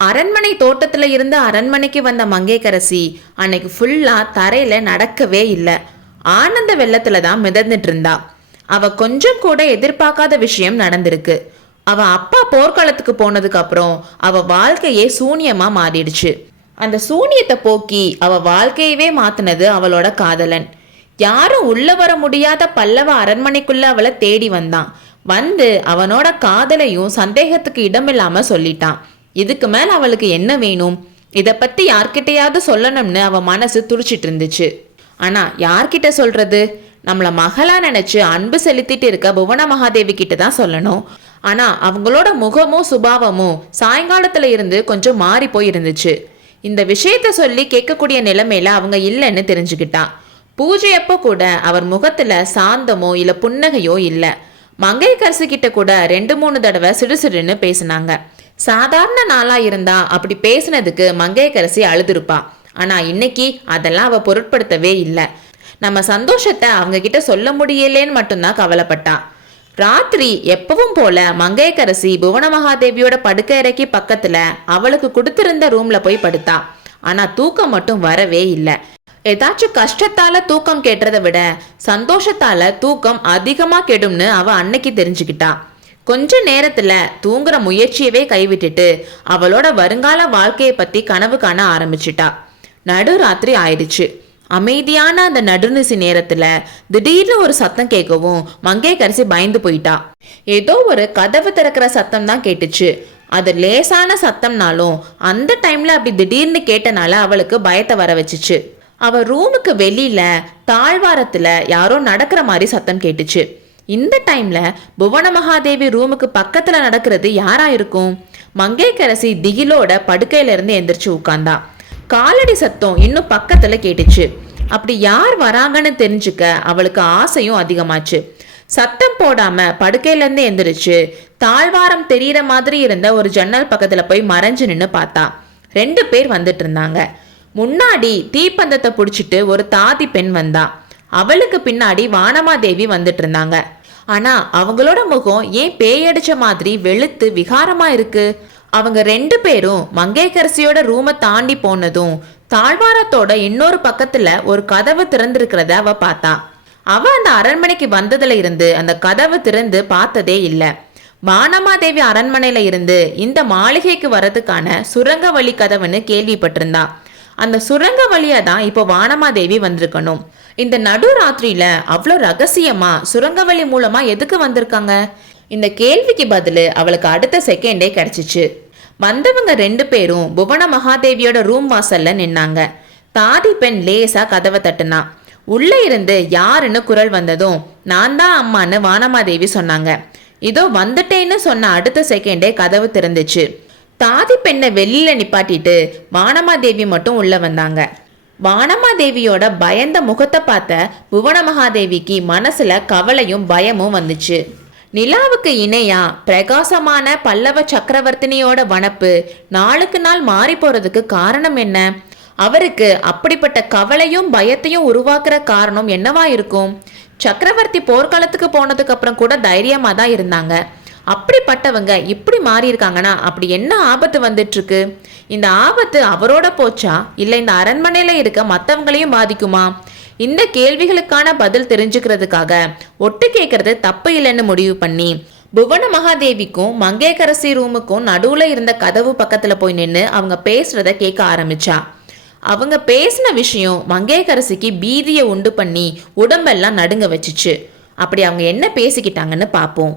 அரண்மனை தோட்டத்துல இருந்து அரண்மனைக்கு வந்த மங்கையர்க்கரசி அன்னைக்கு ஃபுல்லா தரையில நடக்கவே இல்லை. ஆனந்த வெள்ளத்துல தான் மிதந்துட்டு இருந்தா. அவ கொஞ்சம் கூட எதிர்பார்க்காத விஷயம் நடந்திருக்கு. அவ அப்பா போர்க்களத்துக்கு போனதுக்கு அப்புறம் அவ வாழ்க்கையே சூனியமா மாறிடுச்சு. அந்த சூனியத்தை போக்கி அவ வாழ்க்கையவே மாத்தினது அவளோட காதலன். யாரும் உள்ள வர முடியாத பல்லவ அரண்மனைக்குள்ள அவளை தேடி வந்தான். வந்து அவனோட காதலையும் சந்தேகத்துக்கு இடமில்லாம சொல்லிட்டான். இதுக்கு மேல அவளுக்கு என்ன வேணும்? இத பத்தி யார்கிட்டயாவது சொல்லணும்னு அவ மனசு துடிச்சிட்டு இருந்துச்சு. ஆனா யார்கிட்ட சொல்றது? நம்மள மகளா நினைச்சு அன்பு செலுத்திட்டு இருக்க புவன மகாதேவி கிட்ட தான் சொல்லணும். ஆனா அவங்களோட முகமும் சுபாவமும் சாயங்காலத்துல இருந்து கொஞ்சம் மாறி போய் இருந்துச்சு. இந்த விஷயத்த சொல்லி கேட்கக்கூடிய நிலைமையில அவங்க இல்லைன்னு தெரிஞ்சுக்கிட்டா. பூஜையப்போ கூட அவர் முகத்துல சாந்தமோ இல்ல புன்னகையோ இல்ல. மங்கையர்க்கரசி கிட்ட கூட 2-3 தடவை சிடுசிடுன்னு பேசினாங்க. சாதாரண நாளா இருந்தா அப்படி பேசினதுக்கு மங்கையர்க்கரசி அழுதுருப்பா. ஆனா இன்னைக்கு அதெல்லாம் அவ பொருட்படுத்தவே இல்லை. நம்ம சந்தோஷத்தை அவங்க கிட்ட சொல்ல முடியலேன்னு மட்டும்தான் கவலைப்பட்டா. ராத்திரி எப்பவும் போல மங்கையர்க்கரசி புவன மகாதேவியோட படுக்கை அறைக்கு பக்கத்துல அவளுக்கு கொடுத்திருந்த ரூம்ல போய் படுத்தா. ஆனா தூக்கம் மட்டும் வரவே இல்லை. ஏதாச்சும் கஷ்டத்தால தூக்கம் கேட்டதை விட சந்தோஷத்தால தூக்கம் அதிகமா கெடும்னு அவ அன்னைக்கு தெரிஞ்சுக்கிட்டா. கொஞ்ச நேரத்துல தூங்குற முயற்சியவே கைவிட்டுட்டு அவளோட வருங்கால வாழ்க்கையை பத்தி கனவு காண ஆரம்பிச்சிட்டா. நடுராத்திரி ஆயிடுச்சு. அமைதியான அந்த நடுநிசி நேரத்துல திடீர்னு ஒரு சத்தம் கேட்கவும் மங்கையர்க்கரசி பயந்து போயிட்டா. ஏதோ ஒரு கதவு திறக்கிற சத்தம் தான் கேட்டுச்சு. அது லேசான சத்தம்னாலும் அந்த டைம்ல அப்படி திடீர்னு கேட்டனால அவளுக்கு பயத்தை வர வச்சுச்சு. அவ ரூமுக்கு வெளியில தாழ்வாரத்துல யாரோ நடக்கிற மாதிரி சத்தம் கேட்டுச்சு. இந்த டைம்ல புவன மகாதேவி ரூமுக்கு பக்கத்துல நடக்கிறது யாரா இருக்கும்? மங்கையர்க்கரசி திகிலோட படுக்கையில இருந்து எந்திரிச்சு உட்கார்ந்தா. காலடி சத்தம் இன்னும் பக்கத்துல கேட்டுச்சு. அப்படி யார் வராங்கன்னு தெரிஞ்சுக்க அவளுக்கு ஆசையும் அதிகமாச்சு. சத்தம் போடாம படுக்கையில இருந்து எந்திரிச்சு தாழ்வாரம் தெரியற மாதிரி இருந்த ஒரு ஜன்னல் பக்கத்துல போய் மறைஞ்சு நின்று பார்த்தா. 2 பேர் வந்துட்டு இருந்தாங்க. முன்னாடி தீப்பந்தத்தை புடிச்சிட்டு ஒரு தாதி பெண் வந்தா. அவளுக்கு பின்னாடி வானமாதேவி வந்துட்டு இருந்தாங்க. ஆனா அவங்களோட முகம் ஏன் பேயடிச்ச மாதிரி வெளுத்து விகாரமா இருக்கு? அவங்க 2 பேரும் மங்கையர்க்கரசியோட ரூமை தாண்டி போனதும் தாழ்வாரத்தோட இன்னொரு பக்கத்துல ஒரு கதவு திறந்திருக்கிறத அவ பார்த்தா. அவ அந்த அரண்மனைக்கு வந்ததுல இருந்து அந்த கதவு திறந்து பார்த்ததே இல்லை. வானமாதேவி அரண்மனையில இருந்து இந்த மாளிகைக்கு வர்றதுக்கான சுரங்க வழி கதவுன்னு கேள்விப்பட்டிருந்தா. அந்த சுரங்க வழியா தான் இப்போ வானமாதேவி வந்திருக்கணும். இந்த நடுராத்திரியில அவ்வளோ ரகசியமா சுரங்க வழி மூலமா எதுக்கு வந்திருக்காங்க? இந்த கேள்விக்கு பதில் அவளுக்கு அடுத்த செகண்டே கிடைச்சிச்சு. வந்தவங்க 2 பேரும் புவன மகாதேவியோட ரூம் வாசல்ல நின்னாங்க. தாதி பெண் லேசா கதவை தட்டுனா. உள்ள இருந்து யாருன்னு குரல் வந்ததும் நான் தான் அம்மான்னு வானமாதேவி சொன்னாங்க. இதோ வந்துட்டேன்னு சொன்ன அடுத்த செகண்டே கதவு திறந்துச்சு. தாதி பெண்ணை வெளியில நிப்பாட்டிட்டு வானமாதேவி மட்டும் உள்ள வந்தாங்க. வானமாதேவியோட பயந்த முகத்தை பார்த்த புவன மகாதேவிக்கு மனசுல கவலையும் பயமும் வந்துச்சு. நிலாவுக்கு இணையா பிரகாசமான பல்லவ சக்கரவர்த்தினியோட வனப்பு நாளுக்கு நாள் மாறி போறதுக்கு காரணம் என்ன? அவருக்கு அப்படிப்பட்ட கவலையும் பயத்தையும் உருவாக்குற காரணம் என்னவா இருக்கும்? சக்கரவர்த்தி போர்க்களத்துக்கு போனதுக்கு அப்புறம் கூட தைரியமா தான் இருந்தாங்க. அப்படிப்பட்டவங்க இப்படி மாறி இருக்காங்கன்னா அப்படி என்ன ஆபத்து வந்துட்டு இருக்கு? இந்த ஆபத்து அவரோட போச்சா இல்ல இந்த அரண்மனையில இருக்க மற்றவங்களையும் பாதிக்குமா? இந்த கேள்விகளுக்கான பதில் தெரிஞ்சுக்கிறதுக்காக ஒட்டு கேட்கறது தப்பு இல்லைன்னு முடிவு பண்ணி புவன மகாதேவிக்கும் மங்கையர்க்கரசி ரூமுக்கும் நடுவுல இருந்த கதவு பக்கத்துல போய் நின்று அவங்க பேசுறத கேட்க ஆரம்பிச்சா. அவங்க பேசின விஷயம் மங்கையர்க்கரசிக்கு பீதியை உண்டு பண்ணி உடம்பெல்லாம் நடுங்க வச்சுச்சு. அப்படி அவங்க என்ன பேசிக்கிட்டாங்கன்னு பார்ப்போம்.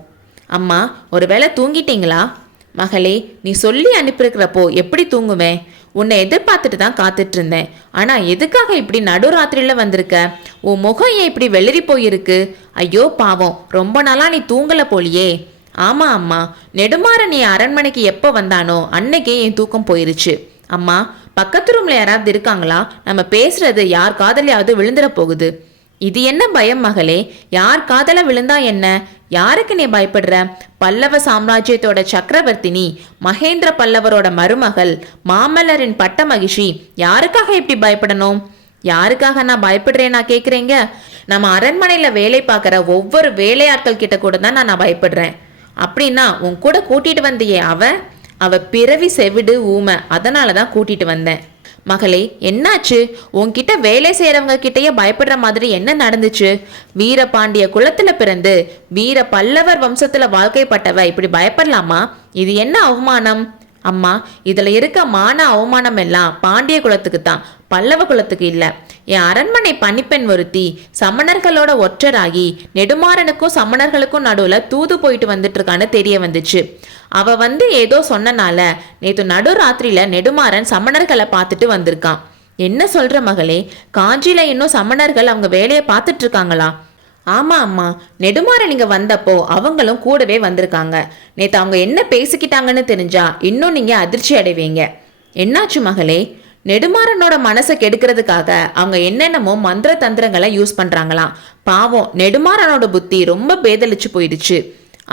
அம்மா, ஒருவேளை தூங்கிட்டீங்களா? மகளே, நீ சொல்லி அனுப்பியிருக்கிறப்போ எப்படி தூங்குவேன்? உன்னை எதிர்பார்த்துட்டு தான் காத்துட்டு இருந்தேன். ஆனா எதுக்காக இப்படி நடுராத்திரியில வந்திருக்க? உன் முகம் ஏன் இப்படி வெளிரி போயிருக்கு? ஐயோ பாவம், ரொம்ப நாளா நீ தூங்கல போலியே. ஆமா அம்மா, நெடுமாறன் என் அரண்மனைக்கு எப்போ வந்தானோ அன்னைக்கே என் தூக்கம் போயிருச்சு. அம்மா, பக்கத்து ரூம்ல யாராவது இருக்காங்களா? நம்ம பேசுறது யார் காதலையாவது விழுந்துட போகுது. இது என்ன பயம் மகளே? யார் காதல விழுந்தா என்ன? யாருக்கு நீ பயப்படுற? பல்லவ சாம்ராஜ்யத்தோட சக்கரவர்த்தினி, மகேந்திர பல்லவரோட மருமகள், மாமல்லரின் பட்ட மகிழ்ச்சி, யாருக்காக இப்படி பயப்படணும்? யாருக்காக நான் பயப்படுறேன்னா கேக்குறீங்க? நம்ம அரண்மனையில வேலை பார்க்குற ஒவ்வொரு வேலையாட்கள் கிட்ட கூட தான் நான் பயப்படுறேன். அப்படின்னா உன் கூட கூட்டிட்டு வந்தியே அவ பிறவி செவிடு ஊமை, அதனால தான் கூட்டிட்டு வந்தேன். மகளே, என்னாச்சு? உன்கிட்ட வேலை செய்யறவங்க கிட்டயே பயப்படுற மாதிரி என்ன நடந்துச்சு? வீரபாண்டிய குலத்துல பிறந்து வீர பல்லவர் வம்சத்துல வாழ்க்கைப்பட்டவ இப்படி பயப்படலாமா? இது என்ன அவமானம்? அம்மா, இதுல இருக்க மான அவமானம் எல்லாம் பாண்டிய குலத்துக்கு தான், பல்லவ குலத்துக்கு இல்ல. என் அரண்மனை பணிப்பெண் ஒருத்தி சமணர்களோட ஒற்றராகி நெடுமாறனுக்கும் சமணர்களுக்கும் நடுவுல தூது போயிட்டு வந்துட்டு இருக்கான்னு தெரிய வந்துச்சு. அவ ஏதோ சொன்னனால நேத்து நடுராத்திரியில நெடுமாறன் சமணர்களை பார்த்துட்டு வந்திருக்கான். என்ன சொல்ற மகளே? காஞ்சியில இன்னும் சமணர்கள் அவங்க வேலையை பார்த்துட்டு இருக்காங்களா? ஆமா அம்மா, நெடுமாறன் நீங்க வந்தப்போ அவங்களும் கூடவே வந்திருக்காங்க. நேத்து அவங்க என்ன பேசிக்கிட்டாங்கன்னு தெரிஞ்சா இன்னும் நீங்க அதிர்ச்சி அடைவீங்க. என்னாச்சு மகளே? நெடுமாறனோட மனசை கெடுக்கிறதுக்காக அவங்க என்னென்னமோ மந்திர தந்திரங்களை யூஸ் பண்றாங்களாம். பாவம், நெடுமாறனோட புத்தி ரொம்ப பேதலிச்சு போயிடுச்சு.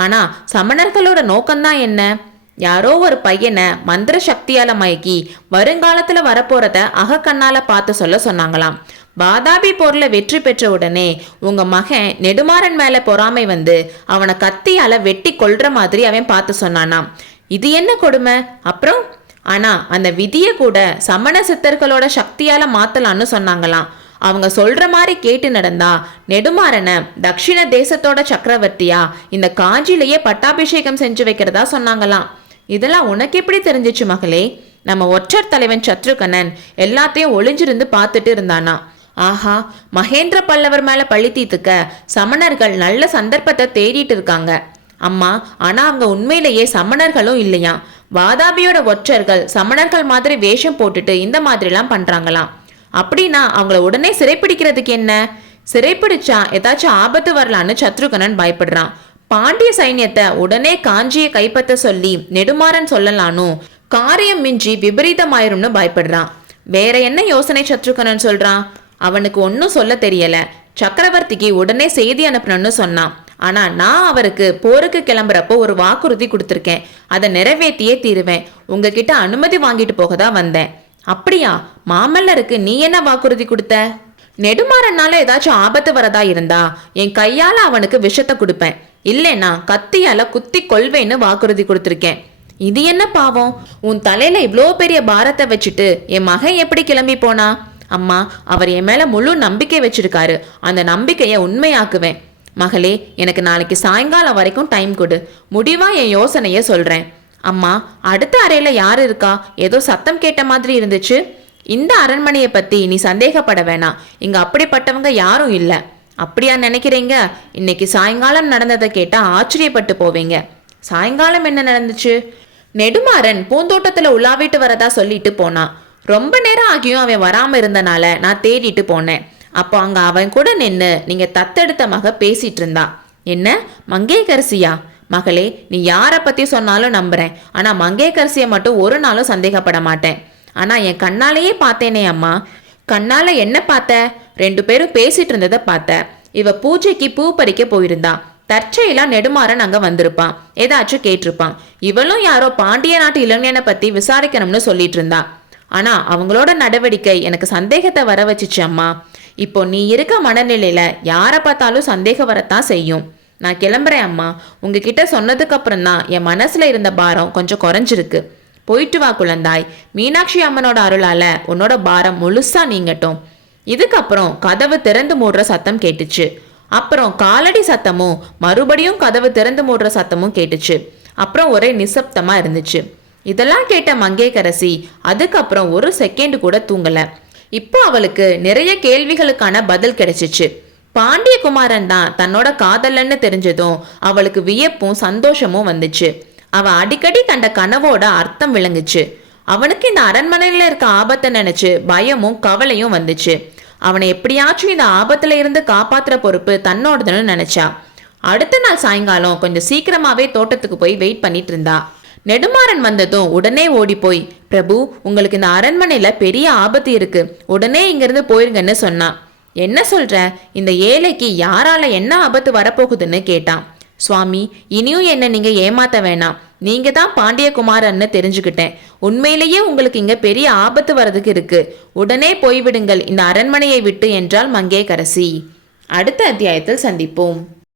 ஆனா சமணர்களோட நோக்கம்தான் என்ன? யாரோ ஒரு பையனை மந்திர சக்தியால மயக்கி வருங்காலத்துல வரப்போறத அகக்கண்ணால பார்த்து சொன்னாங்களாம். வாதாபி போர்ல வெற்றி பெற்ற உடனே உங்க மகன் நெடுமாறன் மேல பொறாமை அவனை கத்தியால வெட்டி கொல்ற மாதிரி அவன் பார்த்து சொன்னானாம். இது என்ன கொடுமை? அப்புறம் ஆனா அந்த விதியை கூட சமண சித்தர்களோட சக்தியால மாத்தலான்னு சொன்னாங்களாம். அவங்க சொல்ற மாதிரி கேட்டு நடந்தா நெடுமாறனை தட்சிண தேசத்தோட சக்கரவர்த்தியா இந்த காஞ்சிலேயே பட்டாபிஷேகம் செஞ்சு வைக்கிறதா சொன்னாங்களாம். இதெல்லாம் உனக்கு எப்படி தெரிஞ்சிச்சு மகளே? நம்ம ஒற்றர் தலைவன் சத்ருகனன் எல்லாத்தையும் ஒளிஞ்சிருந்து பார்த்துட்டு இருந்தானா. ஆஹா, மகேந்திர பல்லவர் மேல பழி தீர்த்துக்க சமணர்கள் நல்ல சந்தர்ப்பத்தை தேடிட்டு இருக்காங்க அம்மா. ஆனா அவங்க உண்மையிலேயே சமணர்களும் இல்லையா? வாதாபியோட ஒற்றர்கள் சமணர்கள் மாதிரி வேஷம் போட்டுட்டு இந்த மாதிரிலாம் பண்றாங்களாம். அப்படின்னா அவங்கள உடனே சிறைப்பிடிக்கிறதுக்கு என்ன? சிறைப்பிடிச்சா ஏதாச்சும் ஆபத்து வரலான்னு சத்ருகனன் பயப்படுறான். பாண்டிய சைன்யத்தை உடனே காஞ்சியை கைப்பற்ற சொல்லி நெடுமாறன் சொல்லலானோ காரியம் மிஞ்சி விபரீதமாயிரும்னு பயப்படுறான். வேற என்ன யோசனை சத்ருகனன் சொல்றான்? அவனுக்கு ஒன்னும் சொல்ல தெரியல. சக்கரவர்த்திக்கு உடனே செய்தி அனுப்பணும்னு சொன்னான். ஆனா நான் அவருக்கு போருக்கு கிளம்புறப்போ ஒரு வாக்குறுதி கொடுத்துருக்கேன். அதை நிறைவேற்றியே தீருவேன். உங்ககிட்ட அனுமதி வாங்கிட்டு போகதான் வந்தேன். அப்படியா? மாமல்லருக்கு நீ என்ன வாக்குறுதி கொடுத்த? நெடுமாறனால ஏதாச்சும் ஆபத்து வரதா இருந்தா என் கையால அவனுக்கு விஷத்தை கொடுப்பேன், இல்லைன்னா கத்தியால குத்தி கொள்வேன்னு வாக்குறுதி கொடுத்துருக்கேன். இது என்ன பாவம்? உன் தலையில இவ்வளோ பெரிய பாரத்தை வச்சுட்டு என் மகன் எப்படி கிளம்பி போனா? அம்மா, அவர் என் மேல முழு நம்பிக்கை வச்சிருக்காரு. அந்த நம்பிக்கையை உண்மையாக்குவேன். மகளே, எனக்கு நாளைக்கு சாயங்காலம் வரைக்கும் டைம் கொடு. முடிவா என் யோசனைய சொல்றேன். அம்மா, அடுத்த அறையில யாரு இருக்கா? ஏதோ சத்தம் கேட்ட மாதிரி இருந்துச்சு. இந்த அரண்மனையை பத்தி நீ சந்தேகப்பட வேணாம். இங்க அப்படிப்பட்டவங்க யாரும் இல்ல. அப்படியா நினைக்கிறீங்க? இன்னைக்கு சாயங்காலம் நடந்ததை கேட்டா ஆச்சரியப்பட்டு போவீங்க. சாயங்காலம் என்ன நடந்துச்சு? நெடுமாறன் பூந்தோட்டத்துல உலாவிட்டு வரதா சொல்லிட்டு போனான். ரொம்ப நேரம் ஆகியும் அவன் வராம இருந்தனால நான் தேடிட்டு போனேன். அப்போ அங்க அவன் கூட நின்று நீங்க தத்தெடுத்த மக பேசிட்டு இருந்தா. என்ன, மங்கையர்கரசியா? மகளே, நீ யாரை பத்தி சொன்னாலும் நம்புறேன். ஆனா மங்கையர்கரசியை மட்டும் ஒரு நாளும் சந்தேகப்பட மாட்டேன். ஆனா என் கண்ணாலேயே பார்த்தேனே அம்மா. கண்ணால என்ன பார்த்த? 2 பேரும் பேசிட்டு இருந்ததை பார்த்த. இவ பூஜைக்கு பூ பறிக்க போயிருந்தா. தற்செயலா நெடுமாறன் அங்க வந்திருப்பான். ஏதாச்சும் கேட்டிருப்பான். இவளும் யாரோ பாண்டிய நாட்டு இளைஞனை பத்தி விசாரிக்கணும்னு சொல்லிட்டு இருந்தா. ஆனா அவங்களோட நடவடிக்கை எனக்கு சந்தேகத்தை வர வச்சிச்சு அம்மா. இப்போ நீ இருக்க மனநிலையில யாரை பார்த்தாலும் சந்தேகம் வரத்தான் செய்யும். நான் கிளம்புறேன் அம்மா. உங்ககிட்ட சொன்னதுக்கு அப்புறம் தான் என் மனசுல இருந்த பாரம் கொஞ்சம் குறைஞ்சிருக்கு. போயிட்டு வா குழந்தாய். மீனாட்சி அம்மனோட அருளால உன்னோட பாரம் முழுசா நீங்கட்டும். இதுக்கப்புறம் கதவு திறந்து மூடுற சத்தம் கேட்டுச்சு. அப்புறம் காலடி சத்தமும் மறுபடியும் கதவு திறந்து மூடுற சத்தமும் கேட்டுச்சு. அப்புறம் ஒரே நிசப்தமா இருந்துச்சு. இதெல்லாம் கேட்ட மங்கையர்கரசி அதுக்கப்புறம் ஒரு செகண்ட் கூட தூங்கல. இப்போ அவளுக்கு நிறைய கேள்விகளுக்கான பதில் கிடைச்சிச்சு. பாண்டிய குமாரன் தான் தன்னோட காதலன்னு தெரிஞ்சதும் அவளுக்கு வியப்பும் சந்தோஷமும் வந்துச்சு. அவ அடிக்கடி கண்ட கனவோட அர்த்தம் விளங்குச்சு. அவனுக்கு இந்த அரண்மனையில இருக்க ஆபத்தை நினைச்சு பயமும் கவலையும் வந்துச்சு. அவனை எப்படியாச்சும் இந்த ஆபத்துல இருந்து காப்பாத்துற பொறுப்பு தன்னோடதுன்னு நினைச்சா. அடுத்த நாள் சாயங்காலம் கொஞ்சம் சீக்கிரமாவே தோட்டத்துக்கு போய் வெயிட் பண்ணிட்டு இருந்தா. நெடுமாறன் வந்ததும் உடனே ஓடி போய், பிரபு, உங்களுக்கு இந்த அரண்மனையில பெரிய ஆபத்து இருக்கு, உடனே இங்கிருந்து போயிருங்கன்னு சொன்னான். என்ன சொல்ற? இந்த ஏழைக்கு யாரால என்ன ஆபத்து வரப்போகுதுன்னு கேட்டான். சுவாமி, இனியும் என்ன நீங்க ஏமாத்த வேணாம். நீங்க தான் பாண்டியகுமாரன்னு தெரிஞ்சுக்கிட்டேன். உண்மையிலேயே உங்களுக்கு இங்க பெரிய ஆபத்து வரதுக்கு இருக்கு. உடனே போய்விடுங்கள் இந்த அரண்மனையை விட்டு என்றால் மங்கையர்கரசி. அடுத்த அத்தியாயத்தில் சந்திப்போம்.